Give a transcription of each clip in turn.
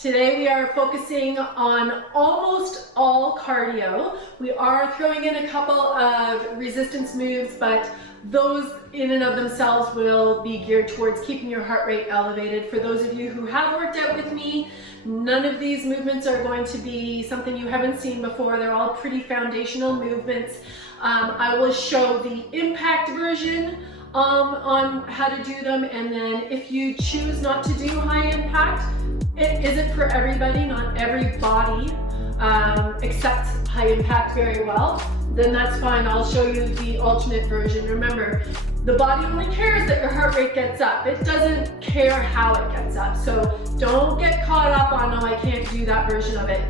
Today we are focusing on almost all cardio. We are throwing in a couple of resistance moves, but those in and of themselves will be geared towards keeping your heart rate elevated. For those of you who have worked out with me, none of these movements are going to be something you haven't seen before. They're all pretty foundational movements. I will show the impact version on how to do them, and then if you choose not to do high impact, it isn't for everybody. Not every body accepts high impact very well. Then that's fine. I'll show you the alternate version. Remember, the body only cares that your heart rate gets up. It doesn't care how it gets up. So don't get caught up on, oh, I can't do that version of it.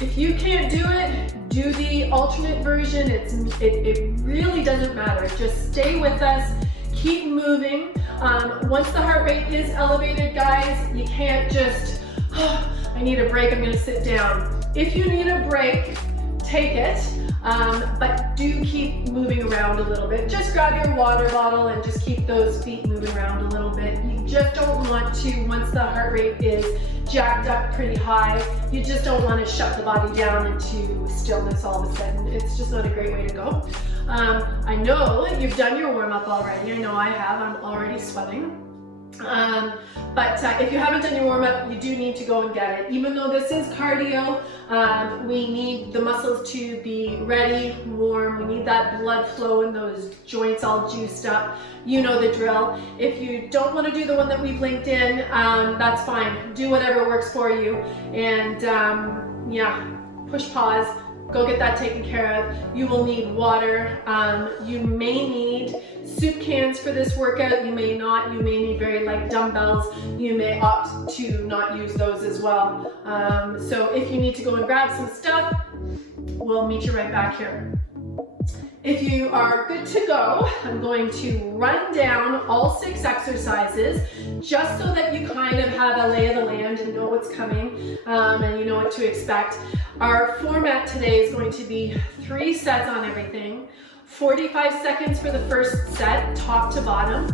If you can't do it, do the alternate version. It really doesn't matter. Just stay with us. Keep moving. Once the heart rate is elevated, guys, you can't just, oh, I need a break, I'm gonna sit down. If you need a break, take it, but do keep moving around a little bit. Just grab your water bottle and just keep those feet moving around a little bit. You just don't want to, once the heart rate is jacked up pretty high, you just don't want to shut the body down into stillness all of a sudden. It's just not a great way to go. I know you've done your warm-up already. I know I have. I'm already sweating. But if you haven't done your warm-up, you do need to go and get it. Even though this is cardio, we need the muscles to be ready, warm. We need that blood flow in those joints all juiced up. You know the drill. If you don't want to do the one that we've linked in, that's fine. Do whatever works for you. And yeah, push pause. Go get that taken care of. You will need water. You may need soup cans for this workout. You may not. You may need very light dumbbells. You may opt to not use those as well. So if you need to go and grab some stuff, we'll meet you right back here. If you are good to go, I'm going to run down all 6 exercises just so that you kind of have a lay of the land and know what's coming and you know what to expect. Our format today is going to be 3 sets on everything, 45 seconds for the first set, top to bottom,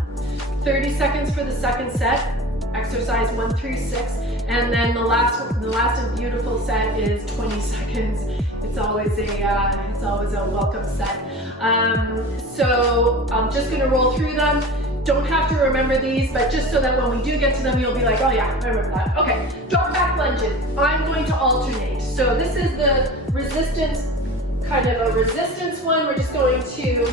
30 seconds for the second set, exercise 1 through 6, and then the last and beautiful set is 20 seconds. It's always a welcome set. So I'm just going to roll through them. Don't have to remember these, but just so that when we do get to them, you'll be like, oh yeah, I remember that. Okay, drop back lunges. I'm going to alternate. So this is the resistance, kind of a resistance one. We're just going to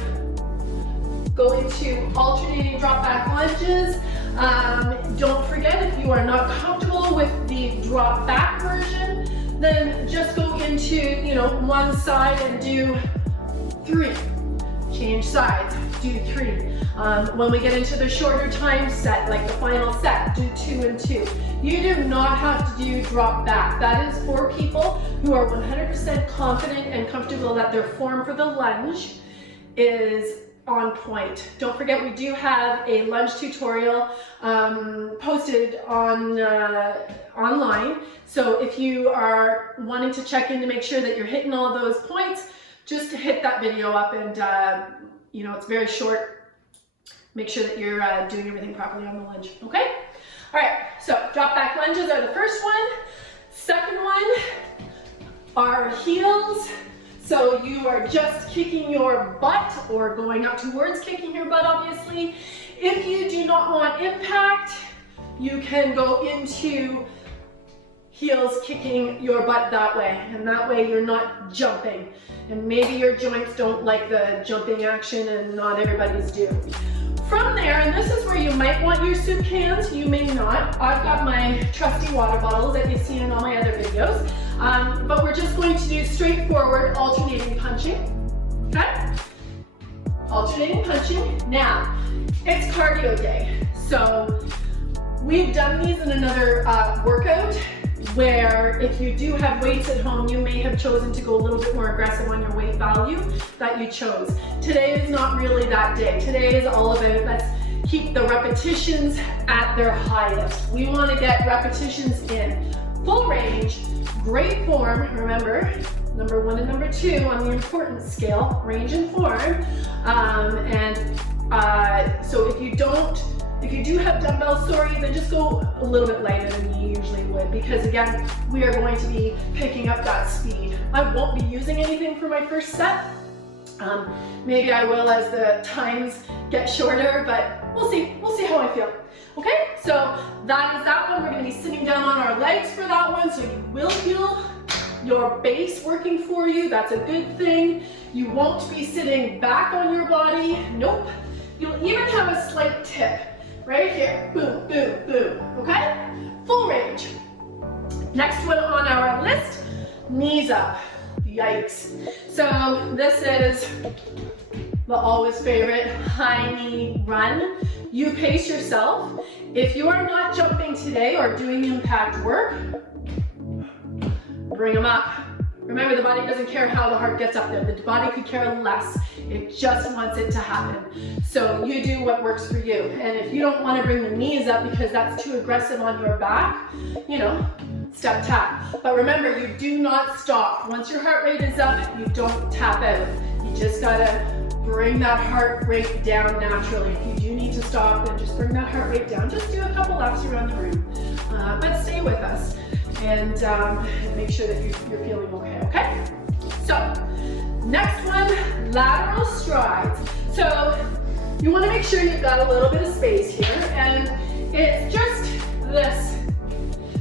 go into alternating drop back lunges. Don't forget, if you are not comfortable with the drop back version, then just go into, one side and do 3. Change sides, do 3. When we get into the shorter time set, like the final set, do 2 and 2. You do not have to do drop back. That is for people who are 100% confident and comfortable that their form for the lunge is on point. Don't forget, we do have a lunge tutorial posted on online. So if you are wanting to check in to make sure that you're hitting all of those points, just hit that video up and it's very short. Make sure that you're doing everything properly on the lunge, okay? All right, so drop back lunges are the first one. Second one are heels. So you are just kicking your butt or going up towards kicking your butt, obviously. If you do not want impact, you can go into heels kicking your butt that way. And that way you're not jumping. And maybe your joints don't like the jumping action, and not everybody's do. From there, and this is where you might want your soup cans, you may not. I've got my trusty water bottles that you've seen in all my other videos. But we're just going to do straightforward alternating punching, okay? Alternating punching. Now, it's cardio day. So we've done these in another workout where if you do have weights at home, you may have chosen to go a little bit more aggressive on your weight value that you chose. Today is not really that day. Today is all about, let's keep the repetitions at their highest. We want to get repetitions in full range, great form. Remember, number 1 and number 2 on the importance scale, range and form. So if you don't If you do have dumbbells, sorry, then just go a little bit lighter than you usually would, because again, we are going to be picking up that speed. I won't be using anything for my first set. Maybe I will as the times get shorter, but we'll see how I feel. Okay, so that is that one. We're gonna be sitting down on our legs for that one, so you will feel your base working for you. That's a good thing. You won't be sitting back on your body. Nope. You'll even have a slight tip right here. Boom, boom, boom. Okay? Full range. Next one on our list, knees up. Yikes. So this is the always favorite high knee run. You pace yourself. If you are not jumping today or doing impact work, bring them up. Remember, the body doesn't care how the heart gets up there. The body could care less. It just wants it to happen. So you do what works for you. And if you don't want to bring the knees up because that's too aggressive on your back, you know, step tap. But remember, you do not stop. Once your heart rate is up, you don't tap out. You just gotta bring that heart rate down naturally. If you do need to stop, then just bring that heart rate down. Just do a couple laps around the room. But stay with us and make sure that you're feeling okay? So, next one, lateral strides. So, you wanna make sure you've got a little bit of space here, and it's just this.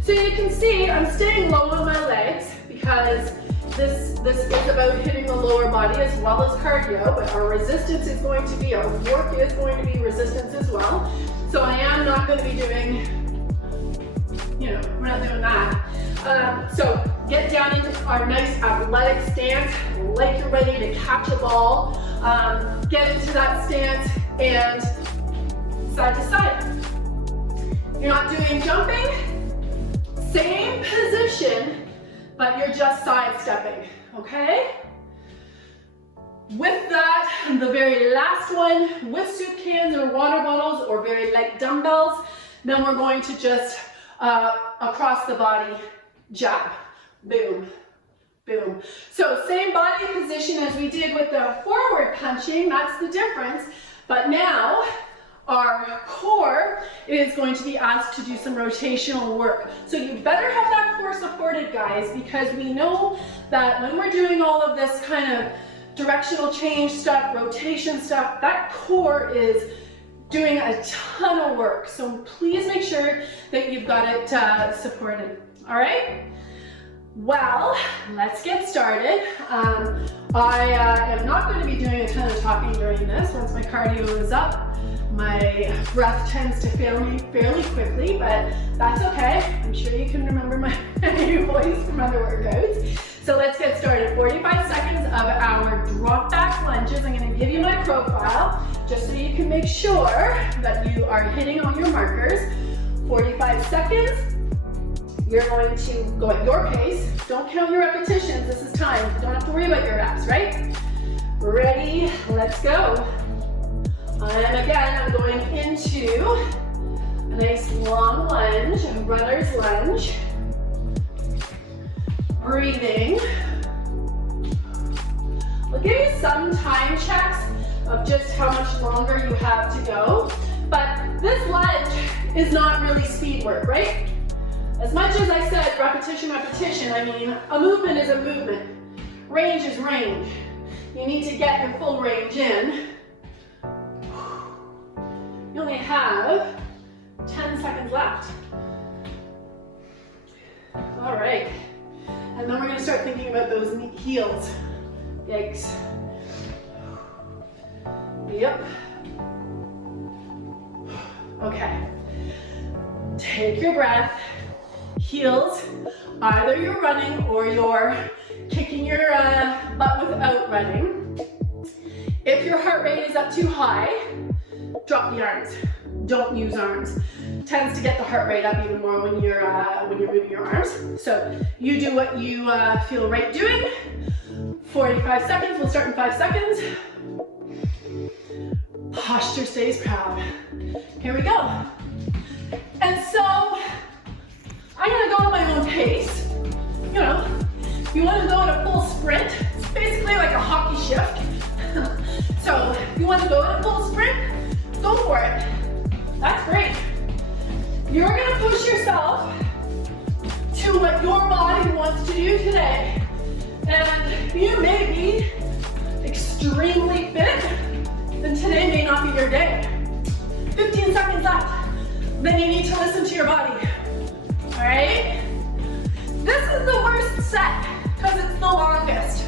So you can see I'm staying low on my legs because this is about hitting the lower body as well as cardio, but our resistance is going to be, our work is going to be resistance as well. So I am not going to be doing, you know, we're not doing that. So get down into our nice athletic stance, like you're ready to catch a ball. Get into that stance and side to side. You're not doing jumping. Same position, but you're just sidestepping, okay? With that, the very last one, with soup cans or water bottles or very light dumbbells, then we're going to just across the body jab, boom, boom. So same body position as we did with the forward punching, that's the difference, but now our core is going to be asked to do some rotational work. So you better have that core supported, guys, because we know that when we're doing all of this kind of directional change stuff, rotation stuff, that core is doing a ton of work. So please make sure that you've got it supported. All right? Well, let's get started. I am not going to be doing a ton of talking during this. Once my cardio is up, my breath tends to fail me fairly quickly, but that's okay. I'm sure you can remember my voice from other workouts. So let's get started. 45 seconds of our drop back lunges. I'm going to give you my profile just so you can make sure that you are hitting all your markers. 45 seconds. You're going to go at your pace. Don't count your repetitions. This is time. You don't have to worry about your reps, right? Ready? Let's go. And again, I'm going into a nice long lunge, a runner's lunge. Breathing. I'll give you some time checks of just how much longer you have to go. But this lunge is not really speed work, right? As much as I said repetition, repetition, I mean, a movement is a movement. Range is range. You need to get your full range in. You only have 10 seconds left. All right. And then we're going to start thinking about those heels. Yikes. Yep. Okay. Take your breath. Heels. Either you're running or you're kicking your butt without running. If your heart rate is up too high, drop the arms. Don't use arms. Tends to get the heart rate up even more when you're moving your arms. So you do what you feel right doing. 45 seconds. We'll start in 5 seconds. Posture stays proud. Here we go. And so I'm gonna go at my own pace. You know, if you want to go at a full sprint, it's basically like a hockey shift. So if you want to go at a full sprint, go for it. That's great. You're gonna push yourself to what your body wants to do today. And you may be extremely fit, then today may not be your day. 15 seconds left. Then you need to listen to your body. All right? This is the worst set because it's the longest.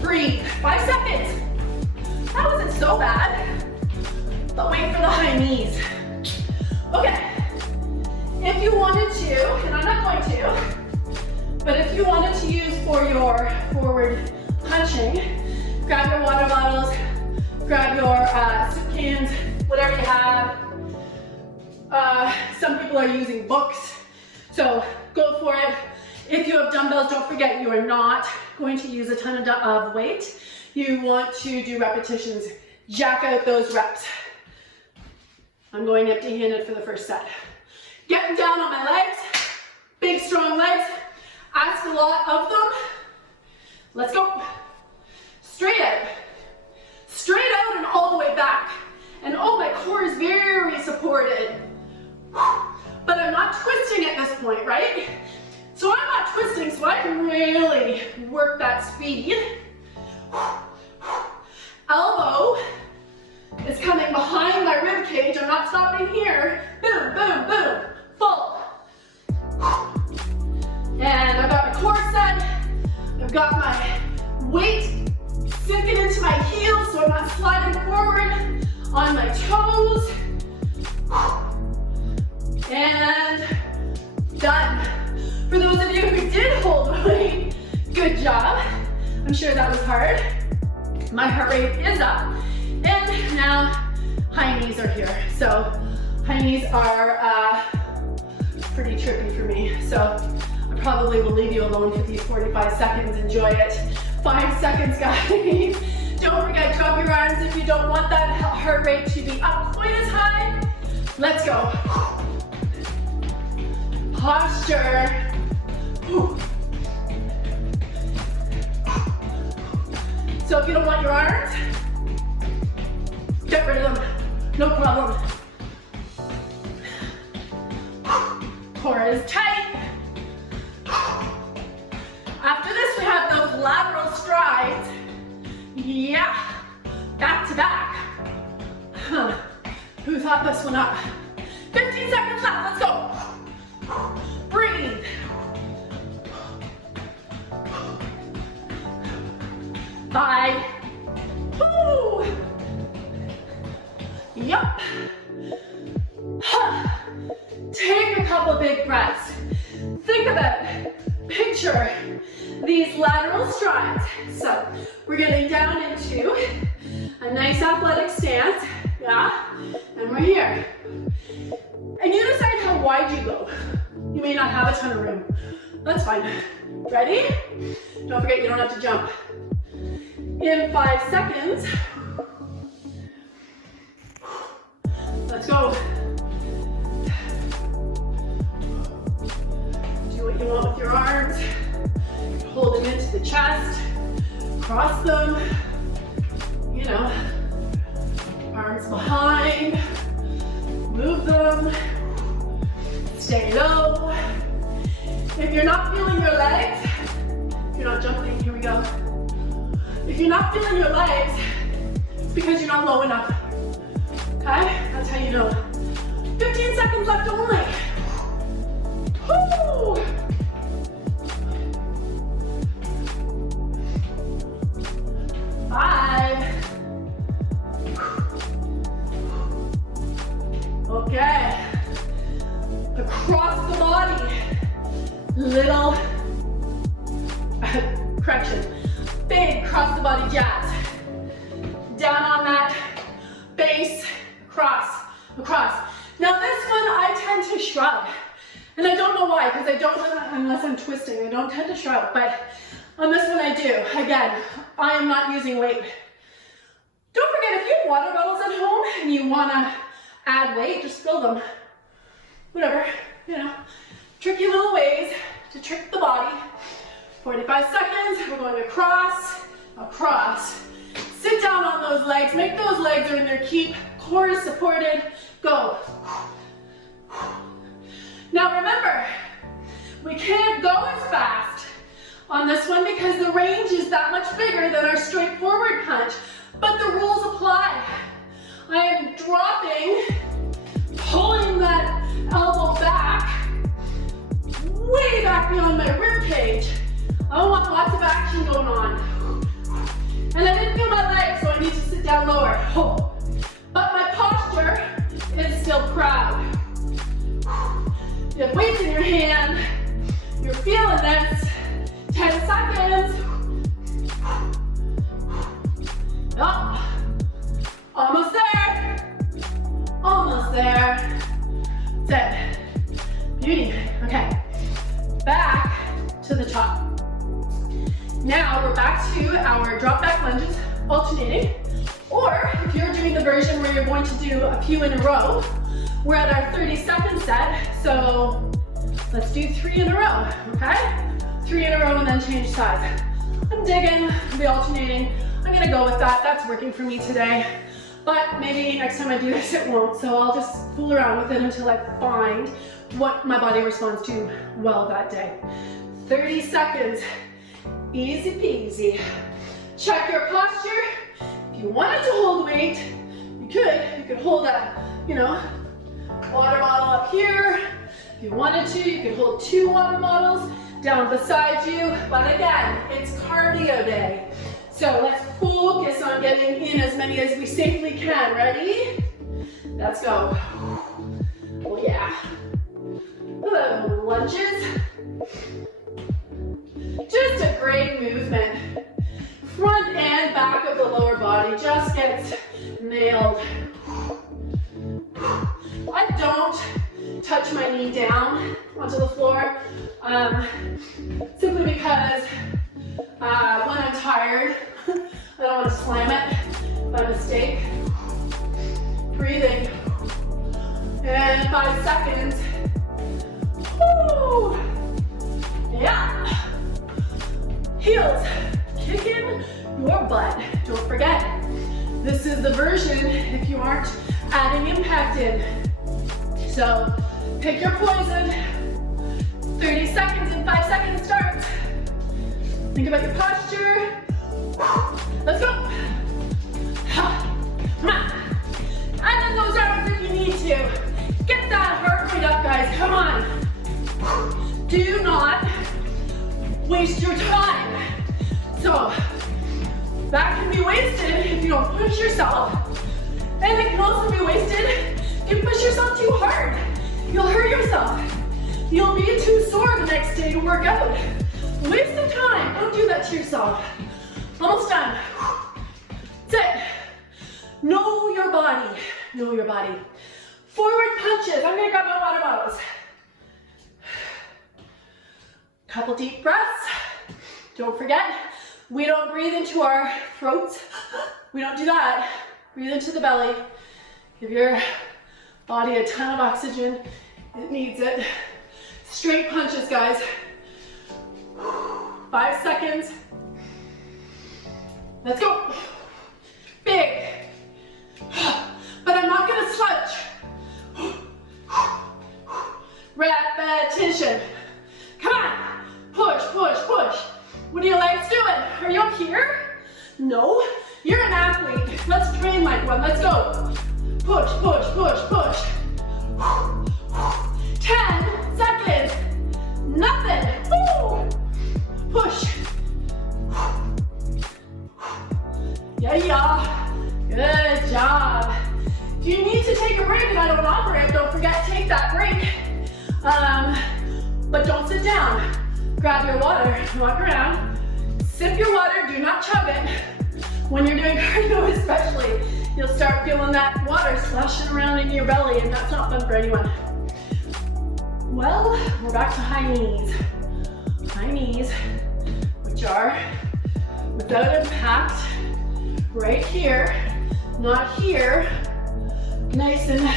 Breathe. 5 seconds. That wasn't so bad. But wait for the high knees. Okay. If you wanted to, and I'm not going to, but if you wanted to use for your forward punching, grab your water bottles, grab your soup cans, whatever you have. Some people are using books, so go for it. If you have dumbbells, don't forget you are not going to use a ton of weight. You want to do repetitions. Jack out those reps. I'm going empty-handed for the first set. Getting down on my legs, big strong legs. Ask a lot of them. Let's go. Straight out. Straight out and all the way back. And oh, my core is very supported. But I'm not twisting at this point, right? So I'm not twisting, so I can really work that speed. Elbow is coming behind my rib cage. I'm not stopping here. Boom, boom, boom. Full. And I've got my core set. I've got my weight sinking into my heels so I'm not sliding forward on my toes. And done. For those of you who did hold weight, good job. I'm sure that was hard. My heart rate is up. And now high knees are here. So high knees are pretty trippy for me. So I probably will leave you alone for these 45 seconds. Enjoy it. 5 seconds, guys. Don't forget, drop your arms if you don't want that heart rate to be up quite as high. Let's go. Posture. So if you don't want your arms, get rid of them. No problem. Core is tight. After this, we have those lateral strides. Yeah, back to back. Who thought this one up? 15 seconds left, let's go. Breathe. Five. Woo. Yup. Take a couple big breaths. Think about it. Picture these lateral strides. So we're getting down into a nice athletic stance. Yeah. And we're here. And you decide how wide you go. You may not have a ton of room. That's fine. Ready? Don't forget you don't have to jump. In 5 seconds. Let's go. Do what you want with your arms. Hold them into the chest. Cross them. You know, arms behind. Move them. Stay low. If you're not feeling your legs, if you're not jumping, here we go. If you're not feeling your legs, it's because you're not low enough. Okay? That's how you know. 15 seconds left only. Woo! Five. Okay. Across the body. Little, correction, big cross the body jabs. Down on that base, across. Now this one I tend to shrug. And I don't know why, because I don't, unless I'm twisting, I don't tend to shrug. But on this one I do. Again, I am not using weight. Don't forget, if you have water bottles at home and you want to add weight, just fill them. Whatever, you know. Tricky little ways to trick the body. 45 seconds, we're going across. Sit down on those legs, make those legs are in there, keep core is supported. Go. Now remember, we can't go as fast on this one because the range is that much bigger than our straight forward punch, but the rules apply. I am dropping, pulling that elbow back, way back beyond my rib cage. I want lots of action going on. And I didn't feel my legs, so I need to sit down lower. But my posture is still proud. You have weights in your hand. You're feeling this. 10 seconds. Oh, almost there. Almost there. That's it. Beauty. Okay. Back to the top. Now we're back to our drop back lunges, alternating. Or if you're doing the version where you're going to do a few in a row, we're at our 30-second set. So let's do 3 in a row, okay? 3 in a row and then change sides. I'm digging the alternating. I'm gonna go with that. That's working for me today. But maybe next time I do this, it won't. So I'll just fool around with it until I find what my body responds to well that day. 30 seconds, easy peasy. Check your posture. If you wanted to hold weight, you could hold a, water bottle up here. If you wanted to, you could hold 2 water bottles down beside you. But again, it's cardio day. So let's focus on getting in as many as we safely can. Ready? Let's go. Oh yeah. Lunges. Just a great movement. Front and back of the lower body just gets nailed. I don't touch my knee down onto the floor simply because when I'm tired, I don't want to slam it by mistake. Breathing. And 5 seconds. Woo! Yeah. Heels kicking your butt. Don't forget, this is the version if you aren't adding impact in. So pick your poison. 30 seconds and 5 seconds starts. Think about your posture. Let's go. Come on. And then those arms if you need to. Get that heart rate up, guys. Come on. Do not waste your time. So that can be wasted if you don't push yourself. And it can also be wasted if you push yourself too hard. You'll hurt yourself. You'll be too sore the next day to work out. Waste of time. Don't do that to yourself. Almost done. That's it. Know your body. Know your body. Forward punches. I'm gonna grab my water bottles. Couple deep breaths. Don't forget, we don't breathe into our throats. We don't do that. Breathe into the belly. Give your body a ton of oxygen. It needs it. Straight punches, guys. 5 seconds. Let's go. Big. But I'm not gonna slouch. Repetition. Come on. Push, push, push. What are your legs doing? Are you up here? No. You're an athlete. Let's train like one. Let's go. Push, push, push, push. 10 seconds. Nothing. Woo. Push. Yeah. Good job. If you need to take a break and I don't offer it, don't forget to take that break. But don't sit down. Grab your water, walk around, sip your water, do not chug it. When you're doing cardio especially, you'll start feeling that water sloshing around in your belly and that's not fun for anyone. Well, we're back to high knees. High knees, which are without impact, right here, not here. Nice and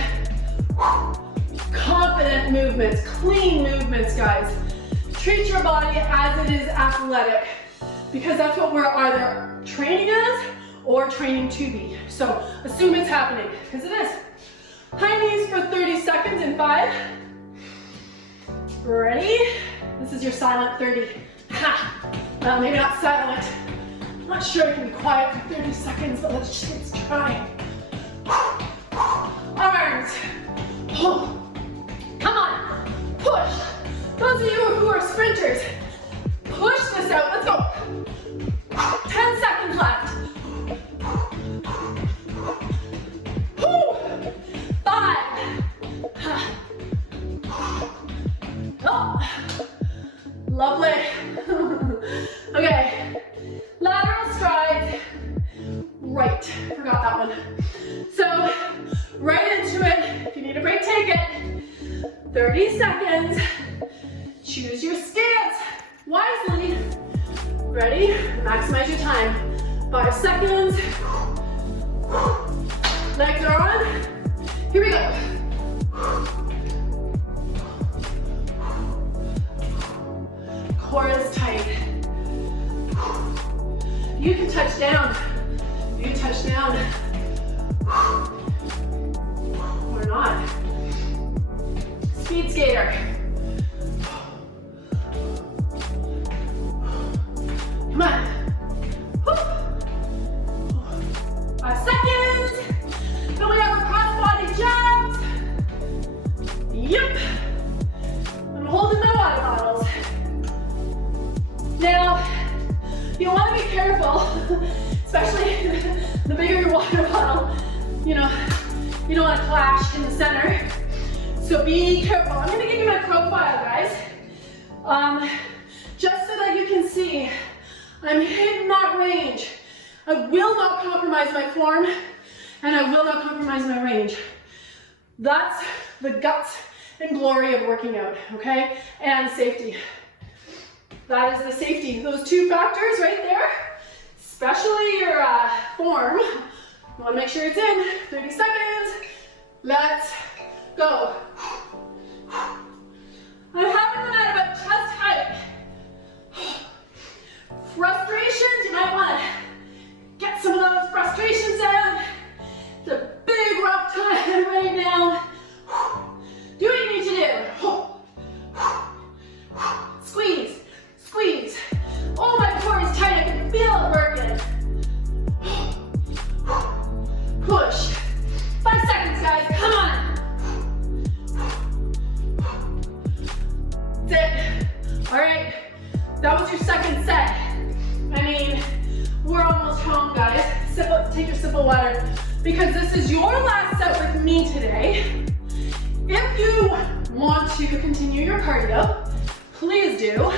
confident movements, clean movements, guys. Treat your body as it is athletic because that's what we're either training as or training to be. So assume it's happening, because it is. High knees for 30 seconds in 5. Ready? This is your silent 30. Ha! Well, maybe not silent. I'm not sure it can be quiet for 30 seconds, but let's try. Arms. Pull. Come on. Push. Those of you who are sprinters, push this out. Let's go. 10 seconds left. 5. Oh. Lovely. Okay. Lateral strides. Right. Forgot that one. So, right into it. If you need a break, take it. 30 seconds. Choose your stance wisely. Ready? Maximize your time. 5 seconds. Legs are on. Here we go. Core is tight. You can touch down. You can touch down. Or not. Speed skater. Come on. 5 seconds. Then we have our cross body jumps. Yep. I'm holding my water bottles. Now, you want to be careful, especially the bigger your water bottle, you know, you don't want to clash in the center. So be careful. I'm going to give you my profile, guys. Just so that you can see, I'm hitting that range. I will not compromise my form, and I will not compromise my range. That's the guts and glory of working out, okay? And safety. That is the safety. Those two factors right there, especially your form. You want to make sure it's in. 30 seconds. Let's go. I'm having them at about chest height. Frustrations, you might want to get some of those frustrations out. It's a big rough time right now. Do what you need to do. Squeeze, squeeze. Oh, my core is tight, I can feel it working. Push. 5 seconds, guys, come on. That's it. All right, that was your second set. I mean, we're almost home, guys. Take your sip of water, because this is your last set with me today. If you want to continue your cardio, please do.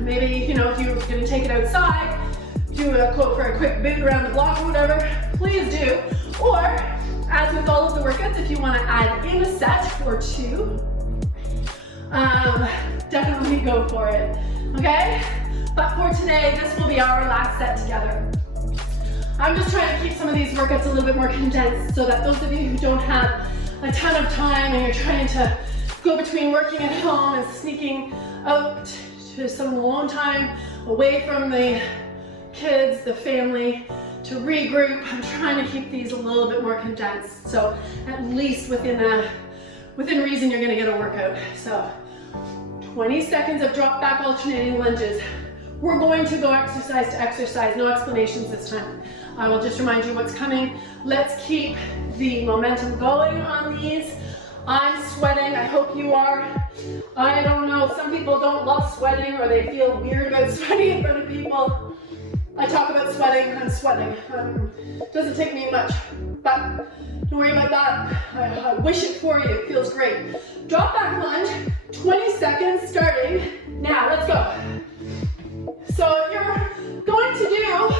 Maybe, you know, if you're gonna take it outside, do a quote for a quick boot around the block or whatever, please do. Or, as with all of the workouts, if you wanna add in a set or two, definitely go for it, okay? But for today, this will be our last set together. I'm just trying to keep some of these workouts a little bit more condensed so that those of you who don't have a ton of time and you're trying to go between working at home and sneaking out to some alone time away from the kids, the family, to regroup, I'm trying to keep these a little bit more condensed. So at least within reason, you're gonna get a workout. So 20 seconds of drop back alternating lunges. We're going to go exercise to exercise, no explanations this time. I will just remind you what's coming. Let's keep the momentum going on these. I'm sweating, I hope you are. I don't know, some people don't love sweating or they feel weird about sweating in front of people. I talk about sweating, I'm sweating. Doesn't take me much, but don't worry about that. I wish it for you, it feels great. Drop back lunge, 20 seconds starting. Now, let's go. So if you're going to do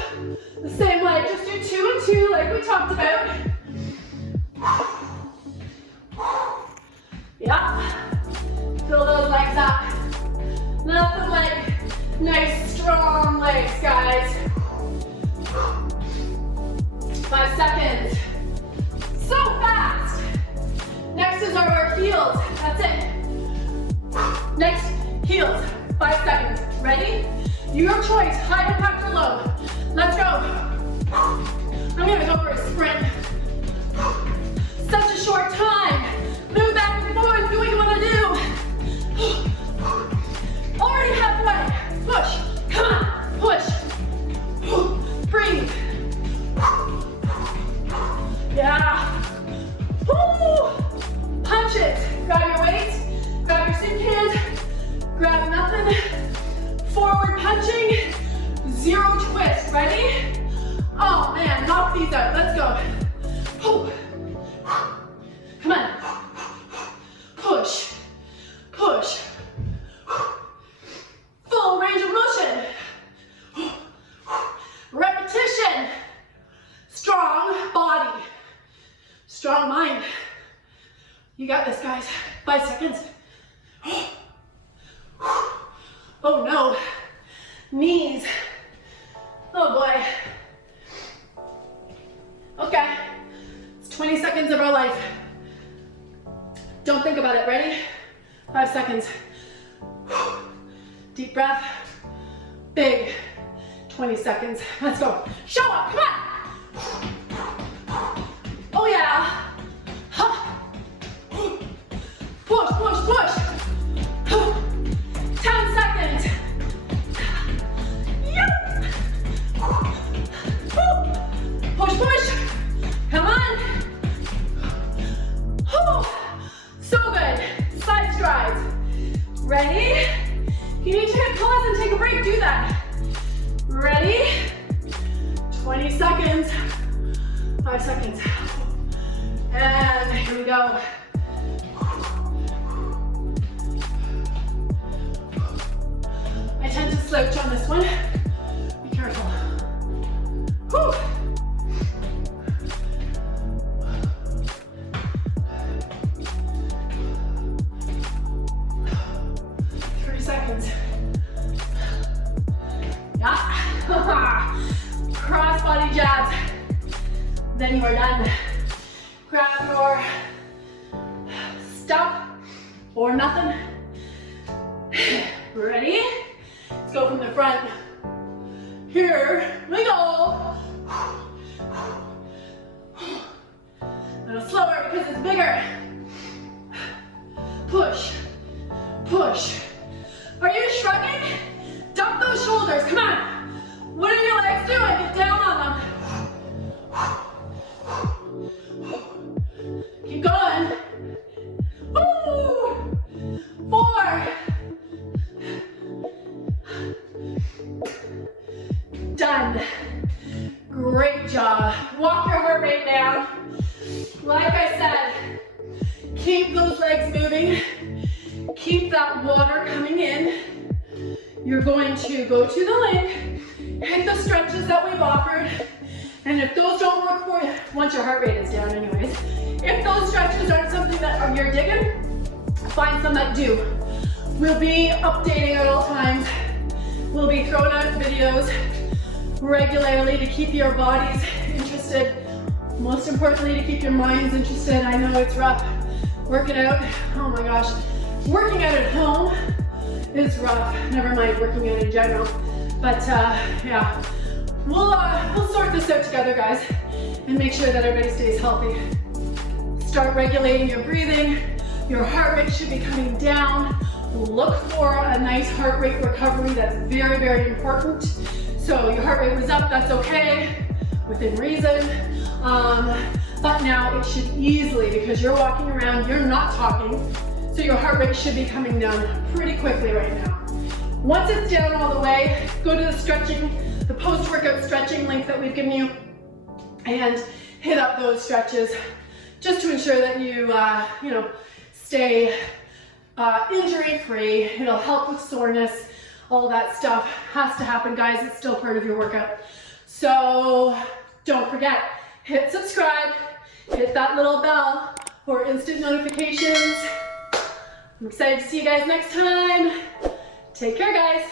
the same leg, just do 2 and 2 like we talked about. Yeah, fill those legs up. Nothing like nice strong legs, guys. 5 seconds. So fast. Next is our heels, that's it. Next, heels, 5 seconds. Ready? Your choice, high impact or low. Let's go. I'm gonna go for a sprint. Such a short time. Move back and forth, do what you wanna do. Already halfway. Push, come on, push. Breathe. Yeah. Woo. Punch it. Grab your weight, grab your suitcase, grab nothing. Forward punching, 0 twist. Ready? Oh man, knock these out. Let's go. Come on. Push. Push. Full range of motion. Repetition. Strong body. Strong mind. You got this, guys. 5 seconds. Oh no. Knees. Oh boy. Okay. It's 20 seconds of our life. Don't think about it. Ready? 5 seconds. Deep breath. Big. 20 seconds. Let's go. Show up. Come on. Oh yeah. Push, push, push. 10 seconds. Yep. Push, push. Come on. So good. Side strides. Ready? If you need to hit pause and take a break, do that. Ready? 20 seconds. 5 seconds. And here we go. I tend to slouch on this one. Be careful. Whew. Seconds. Yeah. Cross body jabs. Then you are done. Grab your stuff or nothing. Ready? Let's go from the front. Here we go. A little slower because it's bigger. Push. Push. Are you shrugging? Duck those shoulders, come on. What are your legs doing? Get down on them. Keep going. Woo! 4. Done. Great job. Walk your heart rate down. Like I said, keep those legs moving. Keep that water coming in. You're going to go to the link, hit the stretches that we've offered, and if those don't work for you, once your heart rate is down anyways, if those stretches aren't something that you're digging, find some that do. We'll be updating at all times. We'll be throwing out videos regularly to keep your bodies interested. Most importantly, to keep your minds interested. I know it's rough working out. Oh my gosh. Working out at home is rough. Never mind working out in general. But yeah, we'll sort this out together, guys, and make sure that everybody stays healthy. Start regulating your breathing. Your heart rate should be coming down. Look for a nice heart rate recovery. That's very, very important. So your heart rate was up, that's okay, within reason. But now it should easily, because you're walking around, you're not talking, so your heart rate should be coming down pretty quickly right now. Once it's down all the way, go to the stretching, the post-workout stretching link that we've given you, and hit up those stretches just to ensure that you, stay injury-free. It'll help with soreness. All that stuff has to happen, guys. It's still part of your workout. So don't forget, hit subscribe, hit that little bell for instant notifications. I'm excited to see you guys next time. Take care, guys.